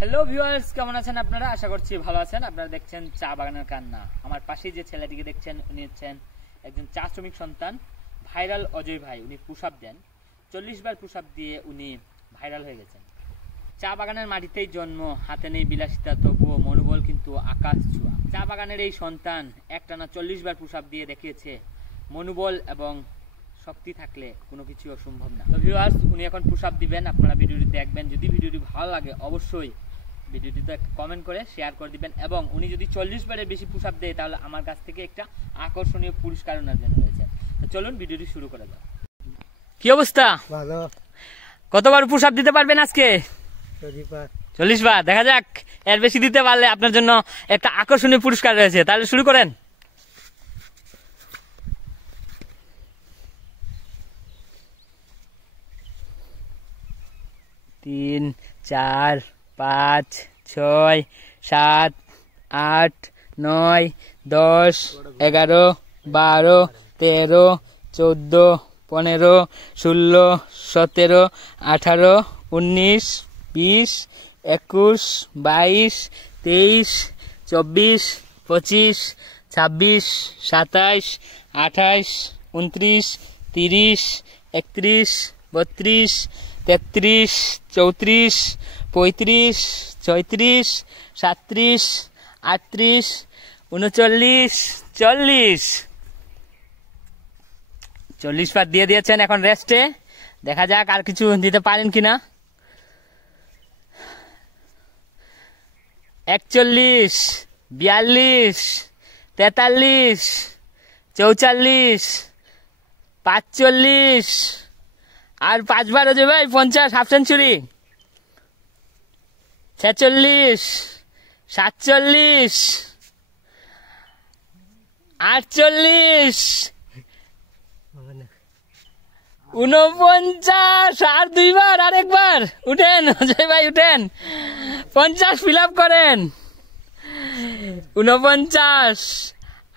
Hello viewers, কেমন আছেন আপনারা? আশা করছি ভালো আছেন। আপনারা দেখছেন চা বাগানের কান্না। আমার পাশেই যে ছেলেটিকে দেখছেন, উনি হচ্ছেন একজন চা শ্রমিক সন্তান, ভাইরাল অজয় ভাই। উনি পুশ আপ দেন, 40 বার পুশ আপ দিয়ে উনি ভাইরাল হয়ে গেছেন। চা বাগানের মাটিতেই জন্ম, হাতে নেই বিলাসিতা, তবুও মনোবল কিন্তু আকাশ ছোঁয়া। চা বাগানের এই সন্তান একটানা 40 বার পুশ আপ দিয়ে দেখিয়েছে মনোবল এবং শক্তি থাকলে কোনো কিছু অসম্ভব না। তো ভিউয়ার্স, উনি এখন পুশ আপ দিবেন, আপনারা ভিডিওটি দেখবেন। যদি ভিডিওটি ভালো লাগে অবশ্যই ভিডিওটিতে কমেন্ট করে শেয়ার করে দিবেন, এবং উনি যদি 40 বারের বেশি পুশ আপ দেয় তাহলে আমার কাছ থেকে একটা আকর্ষণীয় পুরস্কার ওনার জন্য রয়েছে। তো চলুন ভিডিওটি শুরু করা যাক। কি অবস্থা? ভালো। কতবার পুশ আপ দিতে পারবেন আজকে? 40 বার। দেখা যাক, এর বেশি দিতে পারলে আপনার জন্য একটা আকর্ষণীয় পুরস্কার রয়েছে। তাহলে শুরু করেন। 3, 4, 5, 6, 7, 8, 9, 10, 11, 12, 13, 14, 15, 16, 17, 18, 19, 20, 21, 22, 23, 24, 25, 26, 27, 28, 29, 30, 31, 32, 33, 34, 35, 36, 37, 38, 39, 40। 40 বার দিয়ে দিয়েছেন, এখন রেস্টে। দেখা যাক আর কিছু দিতে পারেন কিনা। 41, 42, 43, 44, 45, আর 5 বার হচ্ছে ভাই 50, হাফ সেঞ্চুরি। 46, 47, 48, 49, আর 2 বার, আরেকবার উঠেন অজয় ভাই, উঠেন। 50 ফিল আপ করেন। 49,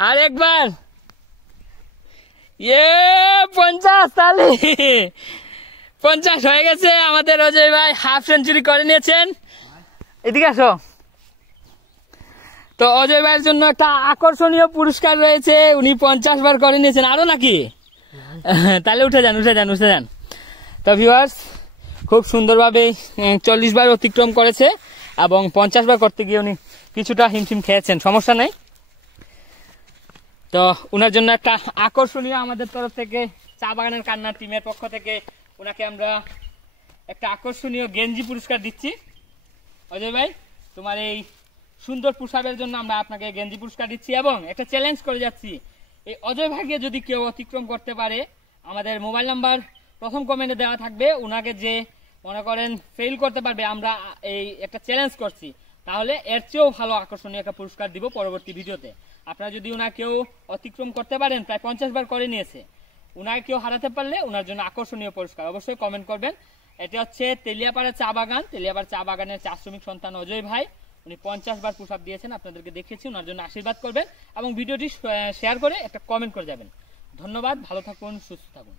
আরেকবার। 50 তাহলে 50 হয়ে গেছে। আমাদের অজয় ভাই হাফ সেঞ্চুরি করে নিয়েছেন। এদিকে আসো। তো অজয় ভাইয়ের জন্য একটা আকর্ষণীয় পুরস্কার রয়েছে, উনি 50 বার করে নিয়েছেন। আরো নাকি? তাহলে উঠে যান, উঠে যান, উঠে যান। তো ভিউয়ার্স, খুব সুন্দরভাবে 40 বার অতিক্রম করেছে, এবং 50 বার করতে গিয়ে উনি কিছুটা হিমশিম খেয়েছেন। সমস্যা নেই। তো উনার জন্য একটা আকর্ষণীয় আমাদের তরফ থেকে, চা বাগানের কান্না টিমের পক্ষ থেকে ওনাকে আমরা একটা আকর্ষণীয় গেঞ্জি পুরস্কার দিচ্ছি। অজয় ভাই, তোমার এই সুন্দর পুরস্কারের জন্য আমরা আপনাকে গেঞ্জি পুরস্কার দিচ্ছি, এবং একটা চ্যালেঞ্জ করে যাচ্ছি। এই অজয় ভাইকে যদি কেউ অতিক্রম করতে পারে, আমাদের মোবাইল নাম্বার প্রথম কমেন্টে দেওয়া থাকবে। ওনাকে যে মনে করেন ফেল করতে পারবে, আমরা এই একটা চ্যালেঞ্জ করছি, তাহলে এর চেয়েও ভালো আকর্ষণীয় একটা পুরস্কার দিব পরবর্তী ভিডিওতে। আপনারা যদি ওনাকে কেউ অতিক্রম করতে পারেন, প্রায় 50 বার করে নিয়েছে, ওনাকে কেউ হারাতে পারলে ওনার জন্য আকর্ষণীয় পুরস্কার অবশ্যই কমেন্ট করবেন। এটা হচ্ছে তেলিয়াপাড়া চা বাগান, তেলিয়াপাড়া চা বাগানের চা শ্রমিক সন্তান অজয় ভাই। উনি 50 বার পুশ আপ দিয়েছেন, আপনাদেরকে দেখিয়েছি। ওনার জন্য আশীর্বাদ করবেন এবং ভিডিওটি শেয়ার করে একটা কমেন্ট করে যাবেন। ধন্যবাদ, ভালো থাকুন, সুস্থ থাকুন।